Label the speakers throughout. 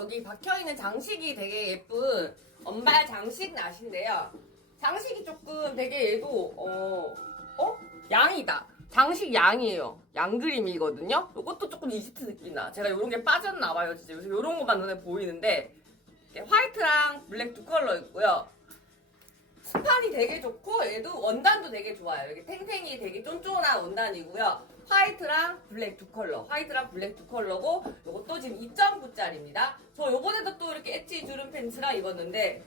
Speaker 1: 여기 박혀있는 장식이 되게 예쁜 언발 장식 나시인데요. 장식이 조금 되게 얘도, 어, 어? 양이다. 장식 양이에요. 양 그림이거든요. 요것도 조금 이집트 느낌 나. 제가 요런 게 빠졌나 봐요. 진짜 요새 요런 것만 눈에 보이는데, 화이트랑 블랙 두 컬러 있고요. 되게 좋고 얘도 원단도 되게 좋아요. 이렇게 탱탱이 되게 쫀쫀한 원단이고요. 화이트랑 블랙 두 컬러, 화이트랑 블랙 두 컬러고 이것도 지금 2.9짜리입니다. 저 요번에도 또 이렇게 엣지 주름 팬츠랑 입었는데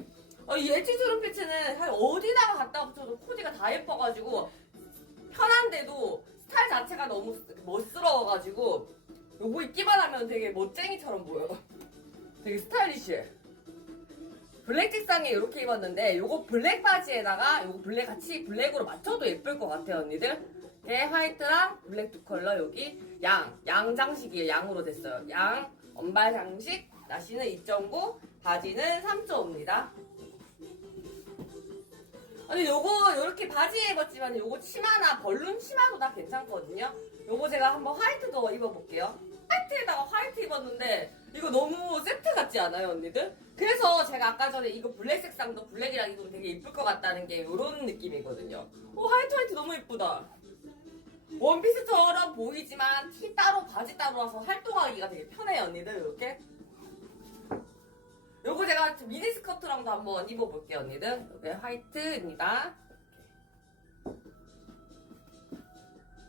Speaker 1: 어, 이 엣지 주름 팬츠는 사실 어디다가 갖다 붙여도 코디가 다 예뻐가지고 편한데도 스타일 자체가 너무 멋스러워가지고 요거 입기만 하면 되게 멋쟁이처럼 보여. 되게 스타일리시해. 블랙 색상에 이렇게 입었는데 요거 블랙 바지에다가 요거 블랙 같이 블랙으로 맞춰도 예쁠 것 같아요 언니들. 얘 화이트랑 블랙 두 컬러 여기 양, 양 장식이에요. 양으로 됐어요. 양, 언발 장식 나시는 2.9 바지는 3.5입니다. 아니 요거 요렇게 바지에 입었지만 요거 치마나 벌룬 치마도 다 괜찮거든요. 요거 제가 한번 화이트도 입어볼게요 화이트에다가 화이트 입었는데 이거 너무 세트 같지 않아요 언니들? 그래서 제가 아까 전에 이거 블랙 색상도 블랙이랑 입으면 되게 이쁠 것 같다는 게 이런 느낌이거든요. 오 화이트 화이트 너무 이쁘다. 원피스처럼 보이지만 티 따로 바지 따로라서 활동하기가 되게 편해요 언니들 이렇게? 요거 제가 미니스커트랑도 한번 입어볼게요 언니들. 이게 화이트입니다.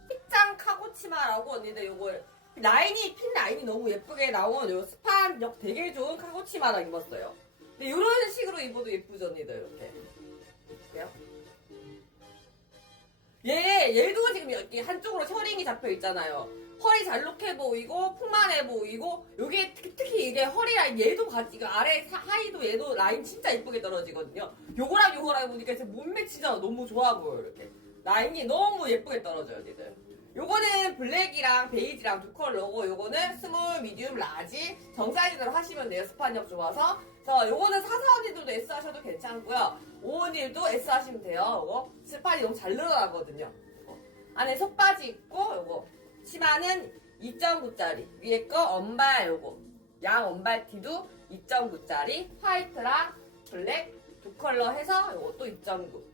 Speaker 1: 핏장 카고 치마라고 언니들 요걸 라인이 핀 라인이 너무 예쁘게 나온 요 스판력 되게 좋은 카고 치마랑 입었어요. 근데 이런 식으로 입어도 예쁘죠 언니들 이렇게? 어때요? 얘 얘도 지금 여기 한쪽으로 셔링이 잡혀 있잖아요. 허리 잘록해 보이고 풍만해 보이고 여기 특히, 이게 허리 라인 얘도 바지가 아래 사- 하의도 얘도 라인 진짜 이쁘게 떨어지거든요. 요거랑 요거랑 해보니까 진짜 몸매 진짜 너무 좋아 보여 요 이렇게. 라인이 너무 예쁘게 떨어져요 얘들 요거는 블랙이랑 베이지랑 두 컬러고 요거는 스몰, 미디움, 라지. 정사이즈로 하시면 돼요. 스판력 좋아서. 그래서 요거는 사사언니들도 S 하셔도 괜찮고요. 오언니들도 S 하시면 돼요. 요거. 스판이 너무 잘 늘어나거든요. 요거. 안에 속바지 있고 요거. 치마는 2.9짜리. 위에 거 언발 요거. 양 언발 티도 2.9짜리. 화이트랑 블랙 두 컬러 해서 요것도 2.9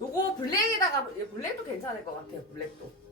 Speaker 1: 요거 블랙에다가 블랙도 괜찮을 것 같아요. 블랙도